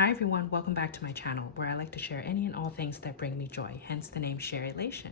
Hi everyone, welcome back to my channel where I like to share any and all things that bring me joy, hence the name Sharelation.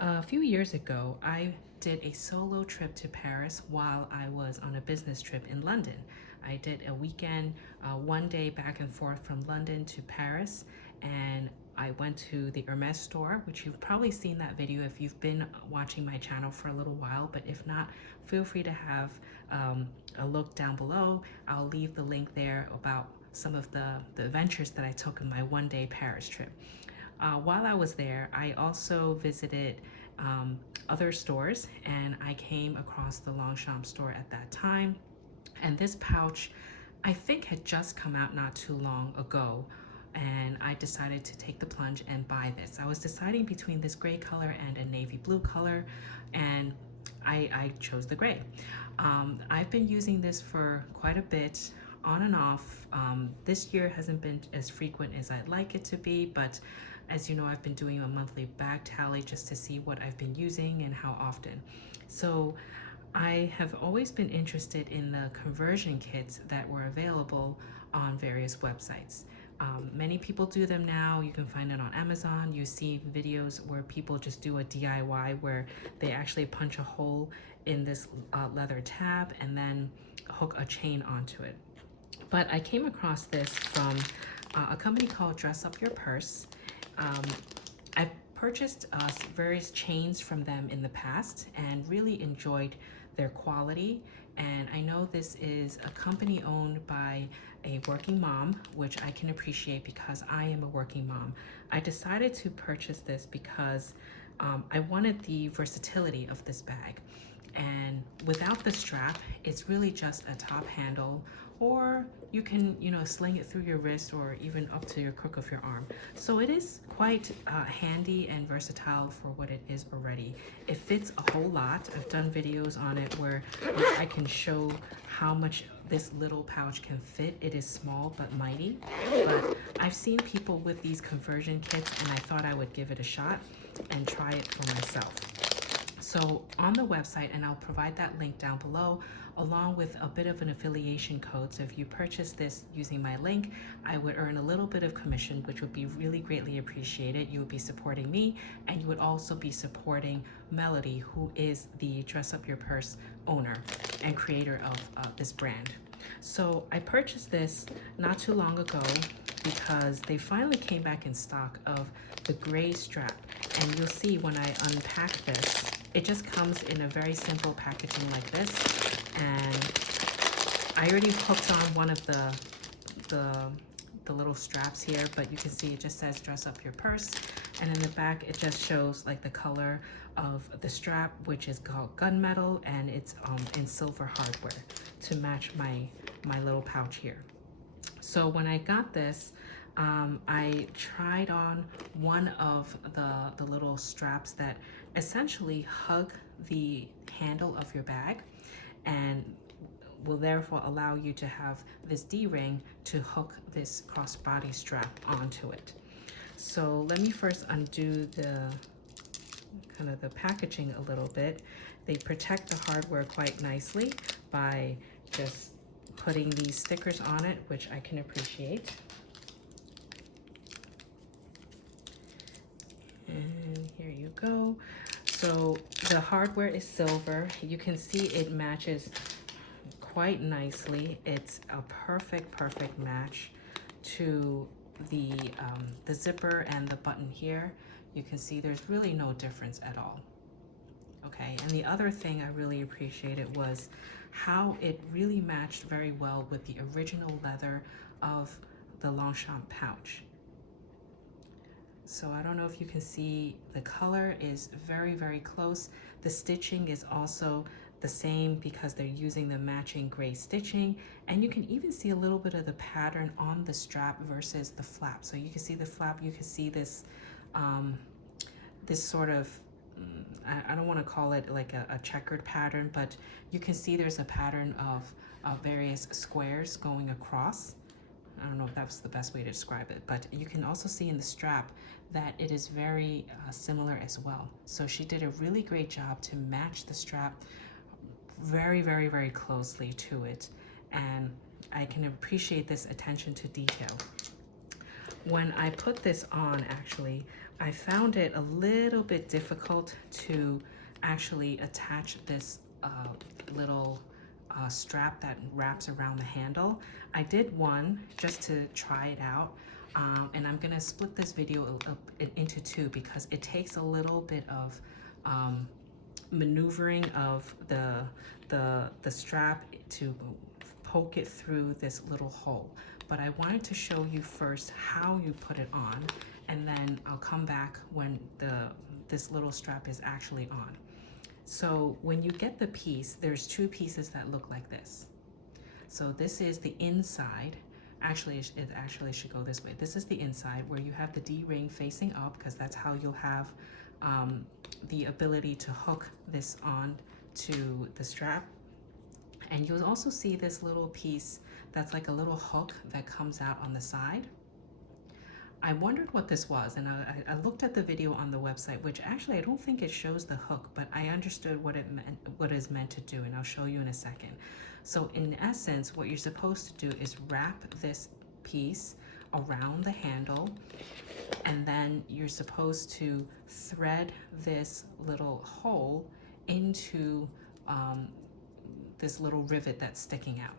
A few years ago, I did a solo trip to Paris while I was on a business trip in London. I did a weekend, one day back and forth from London to Paris, and I went to the Hermes store, which you've probably seen that video if you've been watching my channel for a little while, but if not, feel free to have a look down below. I'll leave the link there about some of the adventures that I took in my one-day Paris trip. While I was there, I also visited other stores, and I came across the Longchamp store at that time. And this pouch, I think, had just come out not too long ago, and I decided to take the plunge and buy this. I was deciding between this gray color and a navy blue color, and I chose the gray. I've been using this for quite a bit, on and off. This year hasn't been as frequent as I'd like it to be, but as you know, I've been doing a monthly bag tally just to see what I've been using and how often. So I have always been interested in the conversion kits that were available on various websites. Many people do them now. You can find it on Amazon. You see videos where people just do a DIY where they actually punch a hole in this leather tab and then hook a chain onto it. But I came across this from a company called Dress Up Your Purse. I've purchased various chains from them in the past and really enjoyed their quality. And I know this is a company owned by a working mom, which I can appreciate because I am a working mom. I decided to purchase this because I wanted the versatility of this bag. And without the strap, it's really just a top handle, or you can, sling it through your wrist or even up to your crook of your arm. So it is quite handy and versatile for what it is already. It fits a whole lot. I've done videos on it where I can show how much this little pouch can fit. It is small but mighty. But I've seen people with these conversion kits, and I thought I would give it a shot and try it for myself. So on the website, and I'll provide that link down below, along with a bit of an affiliation code. So if you purchase this using my link, I would earn a little bit of commission, which would be really greatly appreciated. You would be supporting me, and you would also be supporting Melody, who is the Dress Up Your Purse owner and creator of this brand. So I purchased this not too long ago because they finally came back in stock of the gray strap. And you'll see when I unpack this, it just comes in a very simple packaging like this. And I already hooked on one of the little straps here, but you can see it just says Dress Up Your Purse. And in the back, it just shows like the color of the strap, which is called gunmetal, and it's in silver hardware to match my little pouch here. So when I got this, I tried on one of the little straps that essentially hug the handle of your bag and will therefore allow you to have this D-ring to hook this crossbody strap onto it. So let me first undo the packaging a little bit. They protect the hardware quite nicely by just putting these stickers on it, which I can appreciate. And here you go. So the hardware is silver. You can see it matches quite nicely. It's a perfect match to the zipper and the button here. You can see there's really no difference at all. Okay, and the other thing I really appreciated was how it really matched very well with the original leather of the Longchamp pouch. So I don't know if you can see, the color is very close. The stitching is also the same because they're using the matching gray stitching, and you can even see a little bit of the pattern on the strap versus the flap. So you can see the flap, you can see this this sort of I don't want to call it like a checkered pattern, but you can see there's a pattern of various squares going across. I don't know if that's the best way to describe it, but you can also see in the strap that it is very similar as well. So she did a really great job to match the strap very closely to it. And I can appreciate this attention to detail. When I put this on, actually, I found it a little bit difficult to actually attach this little strap that wraps around the handle. I did one just to try it out, and I'm gonna split this video into two because it takes a little bit of maneuvering of the strap to poke it through this little hole. But I wanted to show you first how you put it on, and then I'll come back when this little strap is actually on. So when you get the piece, there's two pieces that look like this. So this is the inside. Actually, it actually should go this way. This is the inside where you have the D-ring facing up, because that's how you'll have the ability to hook this on to the strap. And you'll also see this little piece that's like a little hook that comes out on the side. I wondered what this was, and I looked at the video on the website, which actually I don't think it shows the hook, but I understood what it meant, what it's meant to do, and I'll show you in a second. So in essence, what you're supposed to do is wrap this piece around the handle, and then you're supposed to thread this little hole into this little rivet that's sticking out.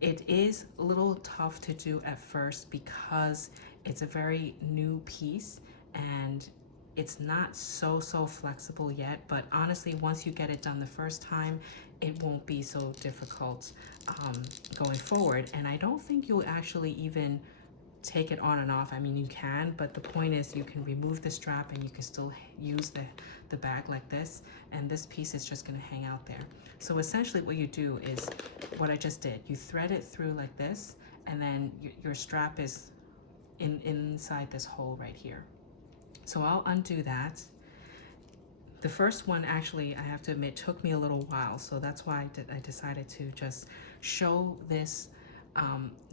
It is a little tough to do at first because it's a very new piece and it's not so flexible yet, but honestly, once you get it done the first time, it won't be so difficult going forward. And I don't think you'll actually even take it on and off. I mean, you can, but the point is you can remove the strap and you can still use the bag like this, and this piece is just going to hang out there. So essentially what you do is what I just did. You thread it through like this, and then your strap is inside this hole right here. So I'll undo that. The first one, actually, I have to admit, took me a little while, so that's why I decided to just show this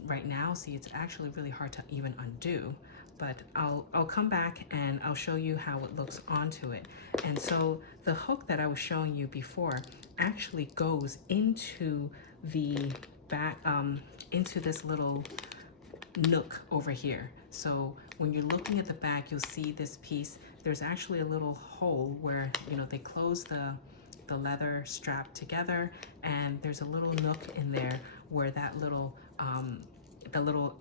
right now. See, it's actually really hard to even undo, but I'll come back and I'll show you how it looks onto it. And so the hook that I was showing you before actually goes into the back, into this little nook over here. So when you're looking at the back, you'll see this piece. There's actually a little hole where, you know, they close the leather strap together, and there's a little nook in there where that little the little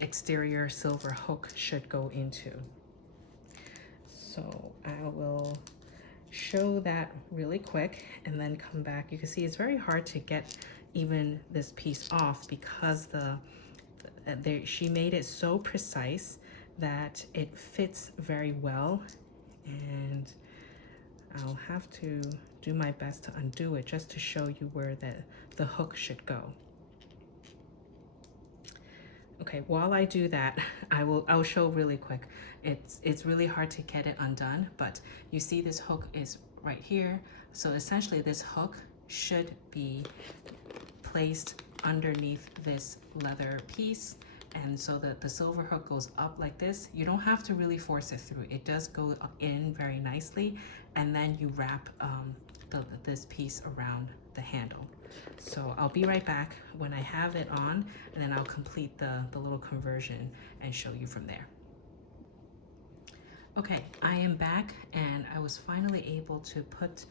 exterior silver hook should go into. So I will show that really quick and then come back. You can see it's very hard to get even this piece off because she made it so precise that it fits very well, and I'll have to do my best to undo it just to show you where the hook should go. Okay, while I do that, I'll show really quick. It's really hard to get it undone, but you see this hook is right here. So essentially this hook should be placed underneath this leather piece, and so that the silver hook goes up like this. You don't have to really force it through. It does go in very nicely, and then you wrap this piece around the handle. So I'll be right back when I have it on, and then I'll complete the little conversion and show you from there. Okay, I am back, and I was finally able to put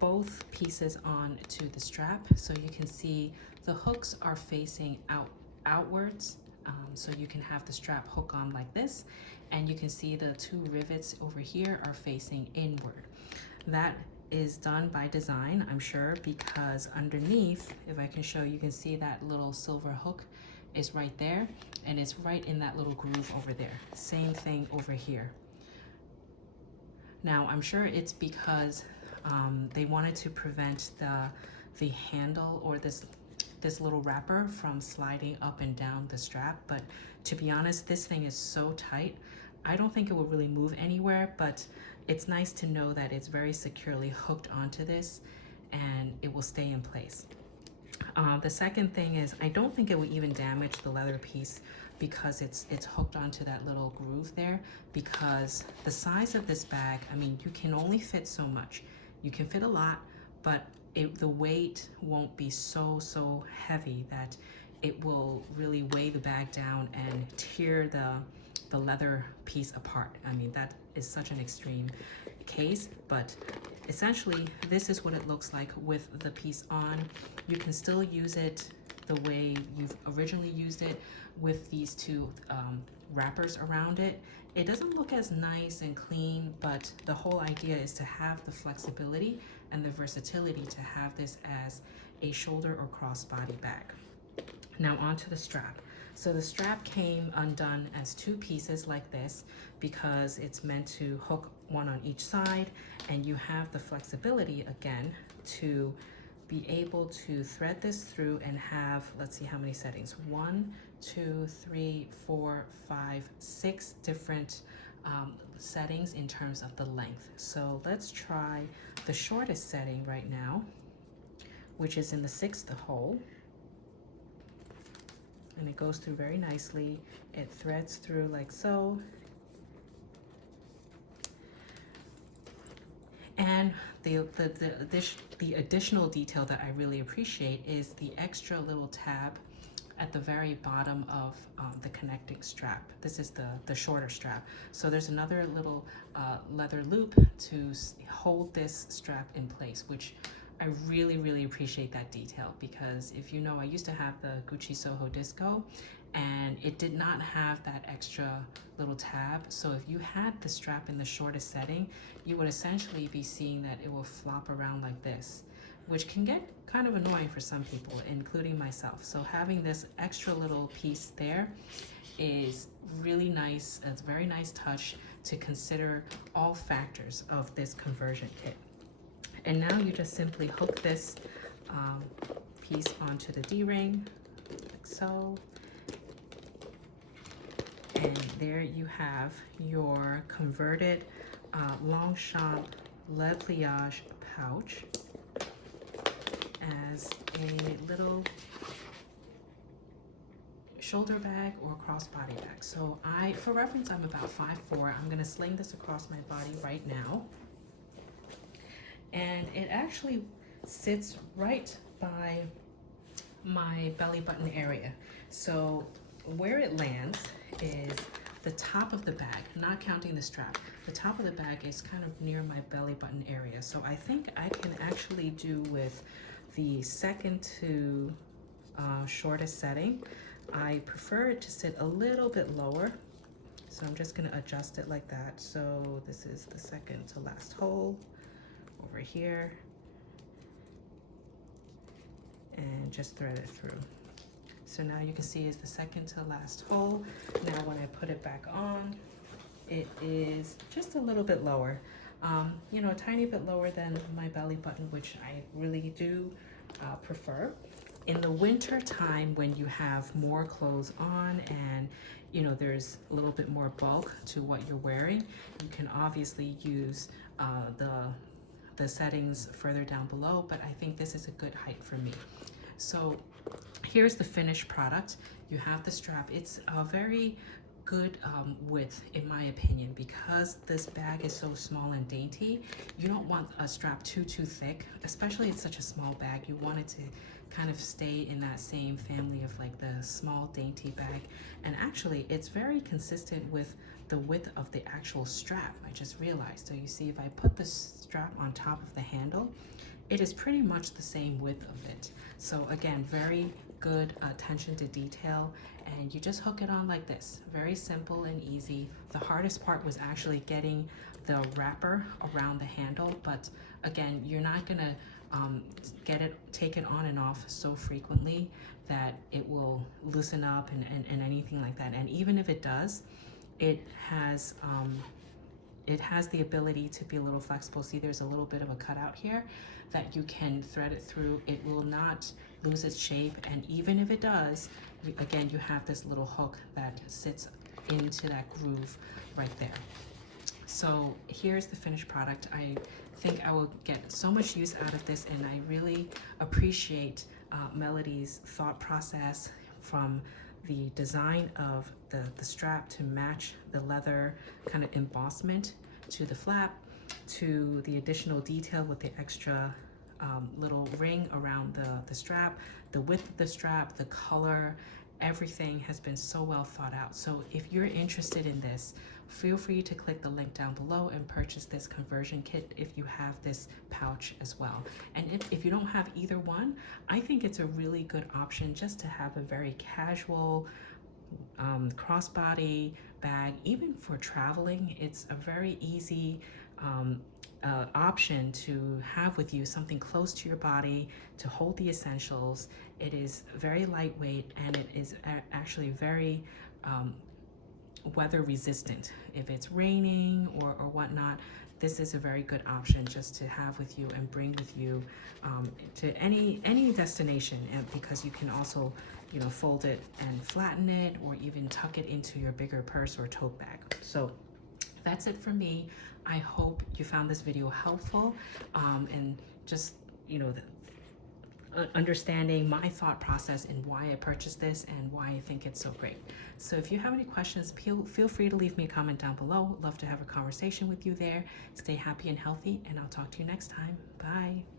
both pieces on to the strap. So you can see the hooks are facing outwards, so you can have the strap hook on like this, and you can see the two rivets over here are facing inward. That is done by design, I'm sure, because underneath, if I can show, you can see that little silver hook is right there, and it's right in that little groove over there. Same thing over here. Now, I'm sure it's because they wanted to prevent the handle or this little wrapper from sliding up and down the strap, but to be honest, this thing is so tight, I don't think it will really move anywhere, but it's nice to know that it's very securely hooked onto this and it will stay in place. The second thing is, I don't think it will even damage the leather piece because it's hooked onto that little groove there, because the size of this bag, I mean, you can only fit so much. You can fit a lot, but the weight won't be so heavy that it will really weigh the bag down and tear the leather piece apart. I mean, that is such an extreme case, but essentially this is what it looks like with the piece on. You can still use it the way you've originally used it with these two wrappers around it. It doesn't look as nice and clean, but the whole idea is to have the flexibility and the versatility to have this as a shoulder or crossbody bag. Now onto the strap. So the strap came undone as two pieces like this because it's meant to hook one on each side, and you have the flexibility again to be able to thread this through and have, let's see how many settings, 1, 2, 3, 4, 5, 6 different settings in terms of the length. So let's try the shortest setting right now, which is in the 6th hole. And it goes through very nicely. It threads through like so. And the additional detail that I really appreciate is the extra little tab at the very bottom of the connecting strap. This is the shorter strap. So there's another little leather loop to hold this strap in place, which I really, really appreciate that detail, because if you know, I used to have the Gucci Soho Disco and it did not have that extra little tab. So if you had the strap in the shortest setting, you would essentially be seeing that it will flop around like this, which can get kind of annoying for some people, including myself. So having this extra little piece there is really nice. It's a very nice touch to consider all factors of this conversion kit. And now you just simply hook this piece onto the D-ring, like so. And there you have your converted Longchamp Le Pliage pouch as a little shoulder bag or crossbody bag. So for reference, I'm about 5'4". I'm gonna sling this across my body right now. And it actually sits right by my belly button area. So where it lands is the top of the bag, not counting the strap. The top of the bag is kind of near my belly button area. So I think I can actually do with the second to shortest setting. I prefer it to sit a little bit lower. So I'm just gonna adjust it like that. So this is the second to last hole over here, and just thread it through. So now you can see is the second to last hole. Now when I put it back on, it is just a little bit lower, you know, a tiny bit lower than my belly button, which I really do prefer. In the winter time, when you have more clothes on and you know there's a little bit more bulk to what you're wearing, you can obviously use the settings further down below, but I think this is a good height for me. So here's the finished product. You have the strap. It's a very good width, in my opinion, because this bag is so small and dainty. You don't want a strap too thick, especially in such a small bag. You want it to kind of stay in that same family of like the small dainty bag. And actually it's very consistent with the width of the actual strap. I just realized. So you see, if I put the strap on top of the handle, it is pretty much the same width of it. So again, very good attention to detail, and you just hook it on like this. Very simple and easy. The hardest part was actually getting the wrapper around the handle, but again, you're not gonna take it on and off so frequently that it will loosen up and anything like that. And even if it does, it has the ability to be a little flexible. See, there's a little bit of a cutout here that you can thread it through. It will not lose its shape, and even if it does, again, you have this little hook that sits into that groove right there. So here's the finished product. I think I will get so much use out of this, and I really appreciate Melody's thought process from the design of the strap to match the leather kind of embossment, to the flap, to the additional detail with the extra little ring around the strap. The width of the strap, the color, everything has been so well thought out. So if you're interested in this, feel free to click the link down below and purchase this conversion kit if you have this pouch as well. And if you don't have either one, I think it's a really good option just to have a very casual crossbody bag. Even for traveling, it's a very easy option to have with you, something close to your body to hold the essentials. It is very lightweight, and it is actually very weather resistant. If it's raining or whatnot, this is a very good option just to have with you and bring with you to any destination, and because you can also, you know, fold it and flatten it, or even tuck it into your bigger purse or tote bag. So that's it for me. I hope you found this video helpful, and just, you know, understanding my thought process and why I purchased this and why I think it's so great. So if you have any questions, feel free to leave me a comment down below. Love to have a conversation with you there. Stay happy and healthy, and I'll talk to you next time. Bye.